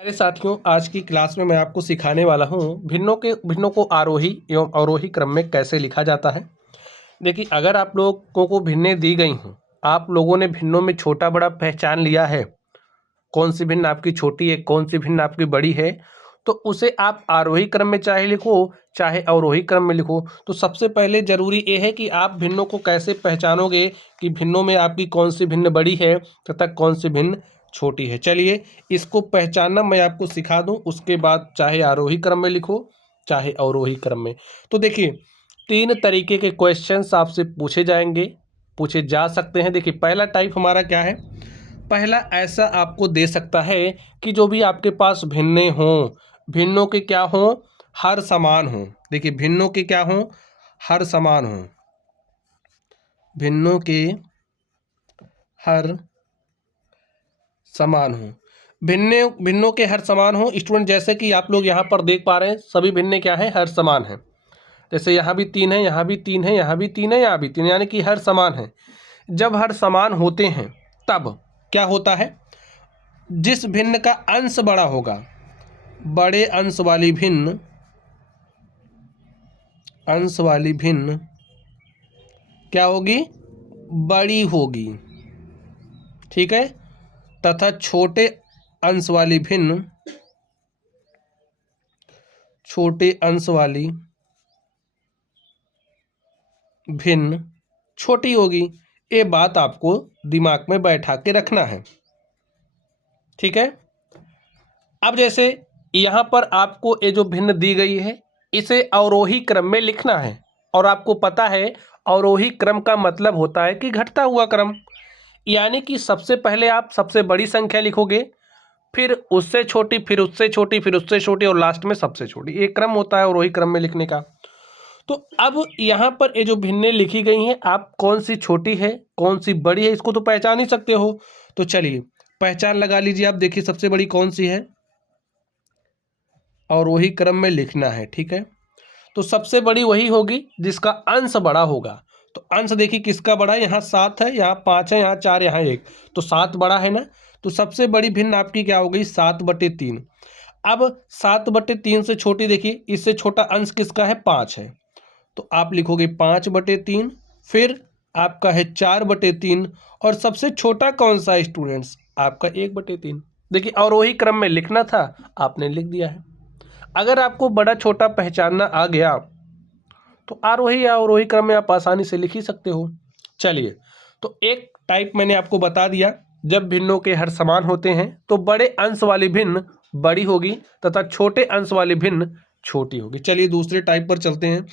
प्यारे साथियों, आज की क्लास में मैं आपको सिखाने वाला हूँ भिन्नों को आरोही एवं अवरोही क्रम में कैसे लिखा जाता है। देखिए, अगर आप लोगों को भिन्नें दी गई हों, आप लोगों ने भिन्नों में छोटा बड़ा पहचान लिया है, कौन सी भिन्न आपकी छोटी है, कौन सी भिन्न आपकी बड़ी है, तो उसे आप आरोही क्रम में चाहे लिखो चाहे अवरोही क्रम में लिखो। तो सबसे पहले जरूरी ये है कि आप भिन्नों को कैसे पहचानोगे कि भिन्नों में आपकी कौन सी भिन्न बड़ी है तथा कौन सी भिन्न छोटी है। चलिए, इसको पहचानना मैं आपको सिखा दूं, उसके बाद चाहे आरोही क्रम में लिखो चाहे अवरोही क्रम में। तो देखिए, 3 तरीके के क्वेश्चंस आपसे पूछे जाएंगे, पूछे जा सकते हैं। देखिए, पहला टाइप हमारा क्या है। पहला ऐसा आपको दे सकता है कि जो भी आपके पास भिन्ने हों, भिन्नों के क्या हों, हर समान हों। देखिए, भिन्नों के क्या हों, हर समान हों, भिन्नों के हर समान हों, भिन्नों के हर समान हों। स्टूडेंट, जैसे कि आप लोग यहाँ पर देख पा रहे हैं, सभी भिन्ने क्या हैं, हर समान हैं। जैसे यहाँ भी 3 है, यहाँ भी 3 है, यहाँ भी 3 है, यहाँ भी 3, यानी कि हर समान है। जब हर समान होते हैं तब क्या होता है, जिस भिन्न का अंश बड़ा होगा, बड़े अंश वाली भिन्न क्या होगी, बड़ी होगी, ठीक है, तथा छोटे अंश वाली भिन्न छोटी होगी। ये बात आपको दिमाग में बैठा के रखना है, ठीक है। अब जैसे यहाँ पर आपको ये जो भिन्न दी गई है, इसे अवरोही क्रम में लिखना है, और आपको पता है अवरोही क्रम का मतलब होता है कि घटता हुआ क्रम, यानी कि सबसे पहले आप सबसे बड़ी संख्या लिखोगे, फिर उससे छोटी, फिर उससे छोटी, फिर उससे छोटी, और लास्ट में सबसे छोटी। एक क्रम होता है अवरोही क्रम में लिखने का। तो अब यहाँ पर ये जो भिन्नें लिखी गई हैं, आप कौन सी छोटी है कौन सी बड़ी है, इसको तो पहचान ही सकते हो। तो चलिए पहचान लगा लीजिए आप। देखिए, सबसे बड़ी कौन सी है, और वही क्रम में लिखना है, ठीक है। तो सबसे बड़ी वही होगी जिसका अंश बड़ा होगा। तो अंश देखिए किसका बड़ा है, यहाँ 7 है, यहाँ 5 है, यहाँ 4, यहाँ 1, तो 7 बड़ा है ना। तो सबसे बड़ी भिन्न आपकी क्या हो गई, 7/3। अब 7/3 से छोटी, देखिए इससे छोटा अंश किसका है, 5 है, तो आप लिखोगे 5/3। फिर आपका है 4/3, और सबसे छोटा कौन सा है स्टूडेंट्स, आपका 1/3। देखिए, और वही क्रम में लिखना था, आपने लिख दिया है। अगर आपको बड़ा छोटा पहचानना आ गया तो आरोही या अवरोही क्रम में आप आसानी से लिख ही सकते हो। चलिए, तो एक टाइप मैंने आपको बता दिया, जब भिन्नों के हर समान होते हैं तो बड़े अंश वाली भिन्न बड़ी होगी तथा छोटे अंश वाली भिन्न छोटी होगी। चलिए दूसरे टाइप पर चलते हैं।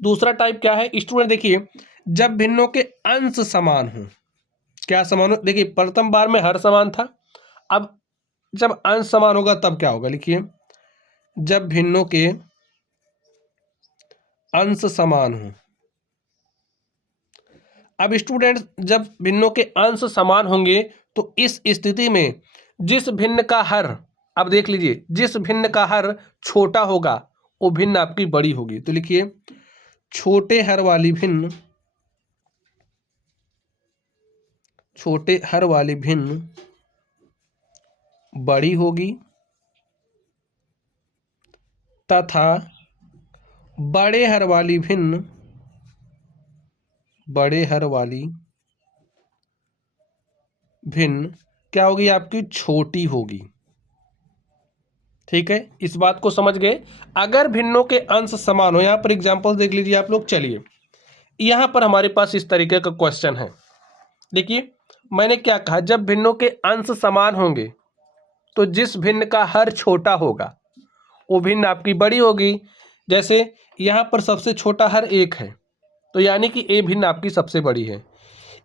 दूसरा टाइप क्या है स्टूडेंट, देखिए जब भिन्नों के अंश समान हो, क्या समान हो, देखिए प्रथम बार में हर समान था, अब जब अंश समान होगा तब क्या होगा, लिखिए जब भिन्नों के अंश समान हो। अब स्टूडेंट, जब भिन्नों के अंश समान होंगे तो इस स्थिति में जिस भिन्न का हर, अब देख लीजिए, जिस भिन्न का हर छोटा होगा वो भिन्न आपकी बड़ी होगी। तो लिखिए छोटे हर वाली भिन्न बड़ी होगी तथा बड़े हर वाली भिन्न क्या होगी, आपकी छोटी होगी, ठीक है। इस बात को समझ गए। अगर भिन्नों के अंश समान हो, यहां पर एग्जांपल देख लीजिए आप लोग। चलिए, यहां पर हमारे पास इस तरीके का क्वेश्चन है। देखिए मैंने क्या कहा, जब भिन्नों के अंश समान होंगे तो जिस भिन्न का हर छोटा होगा वो भिन्न आपकी बड़ी होगी। जैसे यहाँ पर सबसे छोटा हर 1 है, तो यानी कि ए भिन्न आपकी सबसे बड़ी है।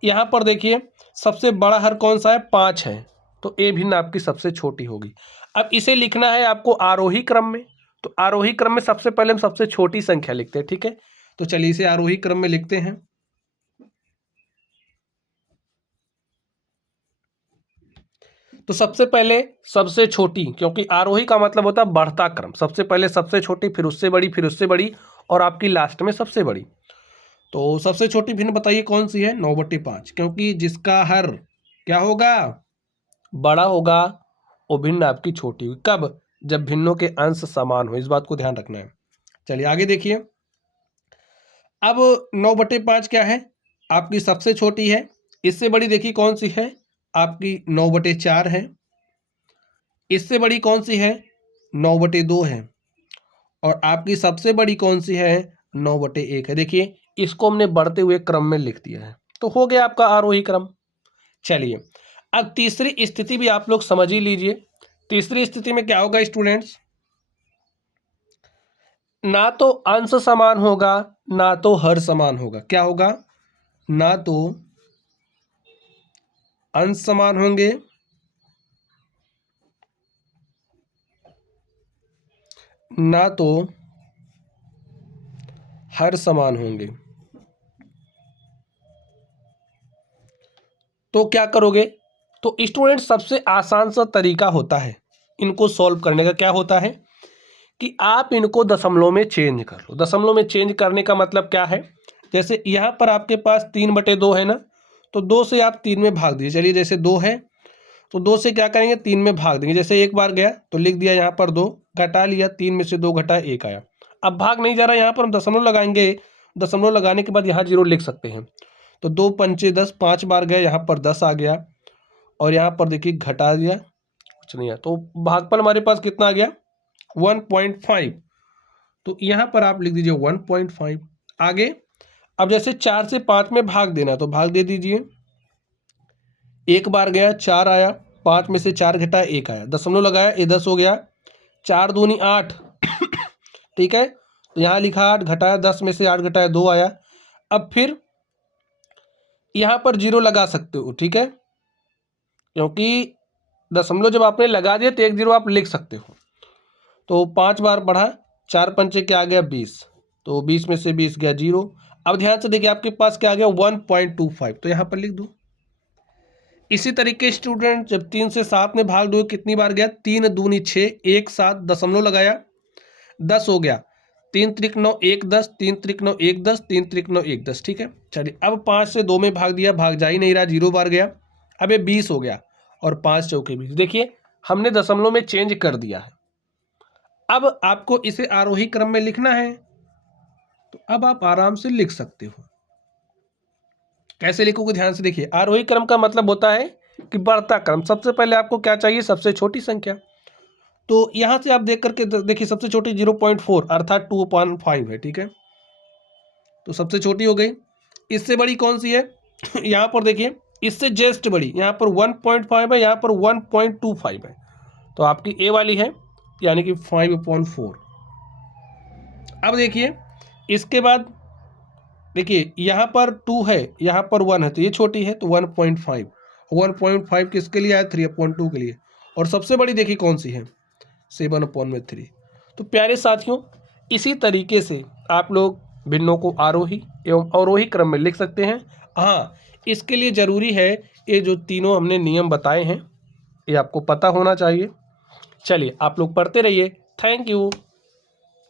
यहाँ पर देखिए सबसे बड़ा हर कौन सा है, 5 है, तो ए भिन्न आपकी सबसे छोटी होगी। अब इसे लिखना है आपको आरोही क्रम में, तो आरोही क्रम में सबसे पहले हम सबसे छोटी संख्या लिखते हैं, ठीक है। तो चलिए इसे आरोही क्रम में लिखते हैं। तो सबसे पहले सबसे छोटी, क्योंकि आरोही का मतलब होता है बढ़ता क्रम, सबसे पहले सबसे छोटी, फिर उससे बड़ी, फिर उससे बड़ी, और आपकी लास्ट में सबसे बड़ी। तो सबसे छोटी भिन्न बताइए कौन सी है, 9/5, क्योंकि जिसका हर क्या होगा, बड़ा होगा वो भिन्न आपकी छोटी हुई। कब? जब भिन्नों के अंश समान हो, इस बात को ध्यान रखना है। चलिए आगे देखिए, अब 9/5 क्या है? आपकी सबसे छोटी है। इससे बड़ी देखिए कौन सी है? आपकी 9/4 है। इससे बड़ी कौन सी है? 9/2 है। और आपकी सबसे बड़ी कौन सी है? 9/1 है। देखिए इसको हमने बढ़ते हुए क्रम में लिख दिया है, तो हो गया आपका आरोही क्रम। चलिए अब तीसरी स्थिति भी आप लोग समझ ही लीजिए। तीसरी स्थिति में क्या होगा स्टूडेंट्स? ना तो अंश समान होगा, ना तो हर समान होगा। क्या होगा? ना तो अंश समान होंगे, ना तो हर समान होंगे। तो क्या करोगे? तो स्टूडेंट सबसे आसान सा तरीका होता है इनको सॉल्व करने का। क्या होता है कि आप इनको दशमलव में चेंज कर लो। दशमलव में चेंज करने का मतलब क्या है? जैसे यहाँ पर आपके पास 3/2 है ना, तो 2 से आप 3 में भाग दीजिए। चलिए जैसे 2 है तो 2 से क्या करेंगे? 3 में भाग देंगे। जैसे एक बार गया तो लिख दिया यहाँ पर 2, घटा लिया, 3 में से 2 घटा 1 आया। अब भाग नहीं जा रहा, यहाँ पर हम दशमलव लगाएंगे। दशमलव लगाने के बाद यहाँ 0 लिख सकते हैं। तो 2 पंचे 10, 5 बार गए, यहाँ पर 10 आ गया। और यहाँ पर देखिए घटा दिया, कुछ नहीं है, तो भागफल हमारे पास कितना आ गया? 1.5। तो यहाँ पर आप लिख दीजिए 1.5। आगे अब जैसे 4 से 5 में भाग देना, तो भाग दे दीजिए। एक बार गया 4 आया, 5 में से 4 घटा 1 आया, दशमलव लगाया, ये 10 हो गया। 4 दूनी 8 ठीक है, तो यहाँ लिखा 8, घटाया 10 में से 8 घटाया 2 आया। अब फिर यहाँ पर 0 लगा सकते हो, ठीक है, क्योंकि दशमलव जब आपने लगा दिया तो 1 0 आप लिख सकते हो। तो 5 बार बढ़ा, 4 पंचे क्या आ गया? 20। तो 20 में से 20 गया 0। अब ध्यान से देखिए आपके पास क्या आ गया? 1.25। तो यहाँ पर लिख दो। इसी तरीके स्टूडेंट जब 3 से 7 में भाग दो, कितनी बार गया? 3 दूनी 6, 1 7, दशमलव लगाया, 10 हो गया। 3 त्रिक 9, 1 10, 3 त्रिक 9, 1 10, 3 त्रिक 9, 1 10, ठीक है। चलिए अब 5 से 2 में भाग दिया, भाग जा ही नहीं रहा, 0 बार गया। अब ये 20 हो गया और 5 चौके 20। देखिए हमने दशमलव में चेंज कर दिया है। अब आपको इसे आरोही क्रम में लिखना है, तो अब आप आराम से लिख सकते हो। कैसे लिखोगे? ध्यान से देखिए, आरोही क्रम का मतलब होता है कि बढ़ता क्रम। सबसे पहले आपको क्या चाहिए? सबसे छोटी संख्या। तो यहां से आप देख करके देखिए सबसे छोटी 0.4 अर्थात 2.5 है, ठीक है, तो सबसे छोटी हो गई। इससे बड़ी कौन सी है? यहाँ पर देखिए इससे जस्ट बड़ी, यहाँ पर 1.5 है, यहाँ पर 1.25 है, तो आपकी ए वाली है, यानी कि 5/4। अब देखिए इसके बाद देखिए यहाँ पर 2 है, यहाँ पर 1 है, तो ये छोटी है, तो 1.5। 1.5 किसके लिए आया? 3/2 के लिए। और सबसे बड़ी देखिए कौन सी है? 7/3। तो प्यारे साथियों, इसी तरीके से आप लोग भिन्नों को आरोही एवं अवरोही क्रम में लिख सकते हैं। हाँ, इसके लिए ज़रूरी है ये जो तीनों हमने नियम बताए हैं, ये आपको पता होना चाहिए। चलिए आप लोग पढ़ते रहिए। Thank you.